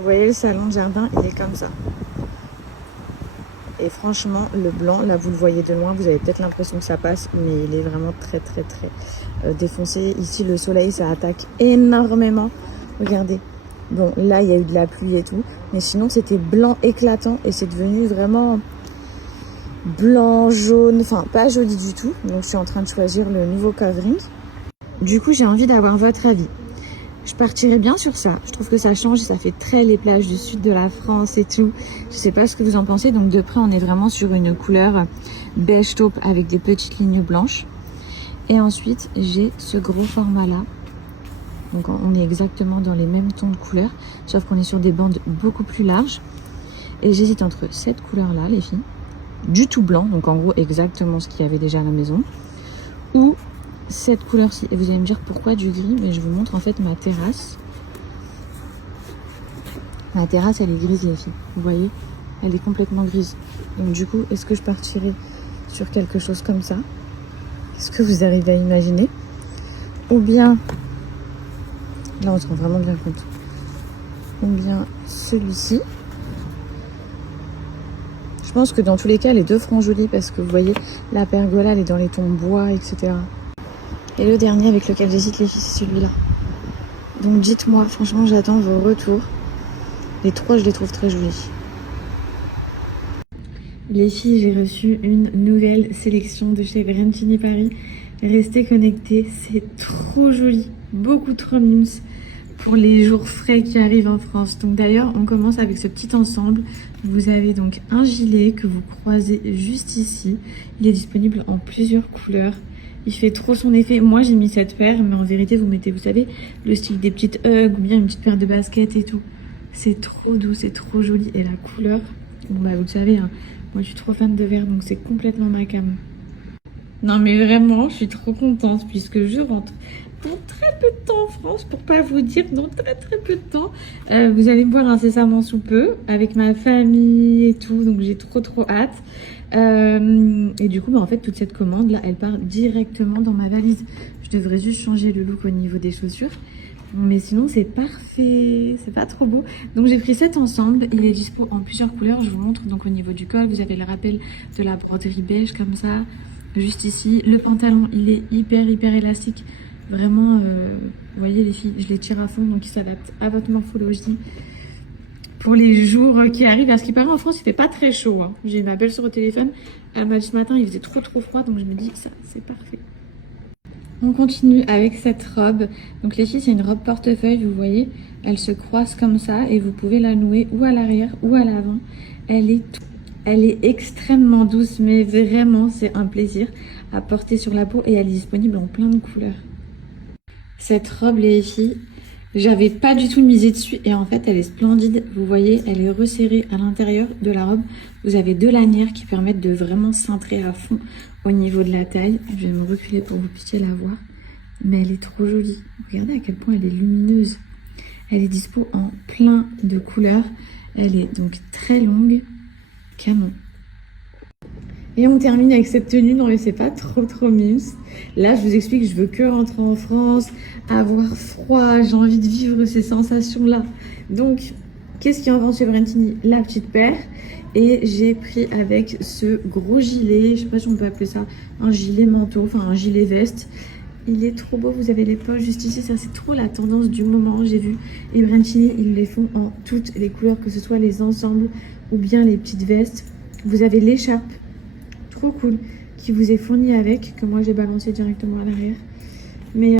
Vous voyez le salon de jardin, il est comme ça. Et franchement, le blanc, là vous le voyez de loin, vous avez peut-être l'impression que ça passe, mais il est vraiment très défoncé. Ici le soleil, ça attaque énormément. Regardez. Bon, là il y a eu de la pluie et tout, mais sinon c'était blanc éclatant et c'est devenu vraiment blanc, jaune, enfin pas joli du tout. Donc je suis en train de choisir le nouveau covering. Du coup, j'ai envie d'avoir votre avis. Je partirais bien sur ça. Je trouve que ça change et ça fait très les plages du sud de la France et tout. Je sais pas ce que vous en pensez. Donc de près, on est vraiment sur une couleur beige taupe avec des petites lignes blanches. Et ensuite, j'ai ce gros format là. Donc on est exactement dans les mêmes tons de couleurs, sauf qu'on est sur des bandes beaucoup plus larges. Et j'hésite entre cette couleur là, les filles, du tout blanc, donc en gros exactement ce qu'il y avait déjà à la maison, ou cette couleur-ci. Et vous allez me dire pourquoi du gris, mais je vous montre en fait ma terrasse. Ma terrasse, elle est grise, les filles. Vous voyez, elle est complètement grise. Donc du coup, est-ce que je partirai sur quelque chose comme ça? Est-ce que vous arrivez à imaginer? Ou bien, là on se rend vraiment bien compte. Ou bien celui-ci. Je pense que dans tous les cas, les deux feront joli parce que vous voyez, la pergola, elle est dans les tons bois, etc. Et le dernier avec lequel j'hésite, les filles, c'est celui-là. Donc dites-moi, franchement, j'attends vos retours. Les trois, je les trouve très jolis. Les filles, j'ai reçu une nouvelle sélection de chez Brentini Paris. Restez connectés, c'est trop joli. Beaucoup trop mimes pour les jours frais qui arrivent en France. Donc d'ailleurs, on commence avec ce petit ensemble. Vous avez donc un gilet que vous croisez juste ici. Il est disponible en plusieurs couleurs. Il fait trop son effet. Moi, j'ai mis cette paire, mais en vérité, vous mettez, vous savez, le style des petites Ugg ou bien une petite paire de baskets et tout. C'est trop doux, c'est trop joli. Et la couleur, bon bah vous le savez, hein, moi je suis trop fan de vert, donc c'est complètement ma came. Non mais vraiment, je suis trop contente puisque je rentre dans très peu de temps en France, pour pas vous dire dans très peu de temps. Vous allez me voir incessamment sous peu avec ma famille et tout, donc j'ai trop hâte. Et du coup, bah, en fait, toute cette commande là, elle part directement dans ma valise. Je devrais juste changer le look au niveau des chaussures. Mais sinon, c'est parfait. C'est pas trop beau. Donc, j'ai pris cet ensemble. Il est dispo en plusieurs couleurs. Je vous montre. Donc, au niveau du col, vous avez le rappel de la broderie beige comme ça. Juste ici. Le pantalon, il est hyper élastique. Vraiment, vous voyez les filles, je les tire à fond. Donc, il s'adapte à votre morphologie pour les jours qui arrivent. Parce qu'il paraît en France, il fait pas très chaud. Hein. J'ai ma belle-sœur au téléphone. Elle m'a dit ce matin, il faisait trop froid. Donc, je me dis, ça, c'est parfait. On continue avec cette robe. Donc les filles, c'est une robe portefeuille, vous voyez. Elle se croise comme ça et vous pouvez la nouer ou à l'arrière ou à l'avant. Elle est extrêmement douce, mais vraiment, c'est un plaisir à porter sur la peau et elle est disponible en plein de couleurs. Cette robe, les filles, j'avais pas du tout misé dessus et en fait, elle est splendide. Vous voyez, elle est resserrée à l'intérieur de la robe. Vous avez deux lanières qui permettent de vraiment cintrer à fond au niveau de la taille. Je vais me reculer pour que vous puissiez la voir. Mais elle est trop jolie. Regardez à quel point elle est lumineuse. Elle est dispo en plein de couleurs. Elle est donc très longue. Canon. Et on termine avec cette tenue. Non mais c'est pas trop mimes. Là je vous explique, je veux que rentrer en France, avoir froid, j'ai envie de vivre ces sensations là. Donc qu'est-ce qui en vend chez Brentini? La petite paire. Et j'ai pris avec ce gros gilet, je sais pas si on peut appeler ça un gilet manteau, enfin un gilet veste. Il est trop beau, vous avez les poches juste ici, ça c'est trop la tendance du moment, j'ai vu. Et Brentini, ils les font en toutes les couleurs, que ce soit les ensembles ou bien les petites vestes. Vous avez l'écharpe, trop cool, qui vous est fournie avec, que moi j'ai balancé directement à l'arrière. Mais...